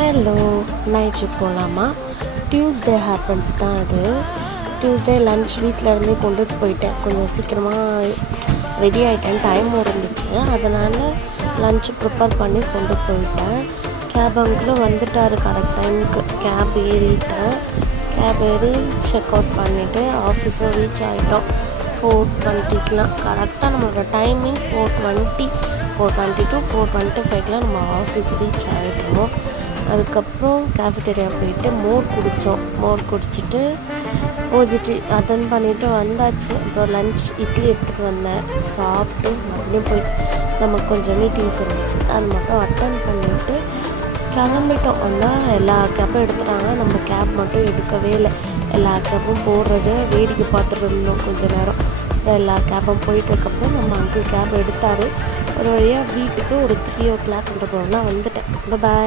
Hello, night shift போகலாமா? Tuesday happens தான் அது. டியூஸ்டே லன்ச் வீட்டிலேருந்தே கொண்டுட்டு போயிட்டேன். கொஞ்சம் சீக்கிரமாக ரெடி ஆகிட்டேன், டைம் இருந்துச்சு. அதனால் லன்ச்சு ப்ரிப்பேர் பண்ணி கொண்டு போயிட்டேன். கேப் அங்கிளும் வந்துட்டார் கரெக்ட் டைமுக்கு. கேப் ஏறிட்டேன். கேப் ஏறி செக் அவுட் பண்ணிவிட்டு ஆஃபீஸும் ரீச் ஆகிட்டோம். 4:20க்கெலாம் கரெக்டாக நம்மளோட டைமிங் 4:20 4:20 to 4:25க்கெலாம் நம்ம ஆஃபீஸ் ரீச் ஆகிட்டோம். அதுக்கப்புறம் கேஃபிட்டேரியா போயிட்டு மோர் குடிச்சிட்டு ஓஜிடி அட்டன் பண்ணிவிட்டு வந்தாச்சு. அப்புறம் லன்ச் இட்லி எடுத்துகிட்டு வந்தேன், சாப்பிட்டு மறுபடியும் போயிட்டு நமக்கு கொஞ்சம் மீட்டிங்ஸ் இருந்துச்சு, அது மட்டும் அட்டன் பண்ணிவிட்டு கிளம்பிட்டோம். வந்தால் எல்லா கேப்பும் எடுத்துட்டாங்க, நம்ம கேப் மட்டும் எடுக்கவே இல்லை. எல்லா கேப்பும் போடுறது வேடிக்கை பார்த்துட்டு இருந்தோம் கொஞ்சம் நேரம். எல்லா கேப்பும் போயிட்டுருக்கப்புறம் நம்ம அங்கிள் கேப் எடுத்தார். ஒரு வழியாக வீட்டுக்கு ஒரு 3 o'clock வந்துட்டேன். பாய்.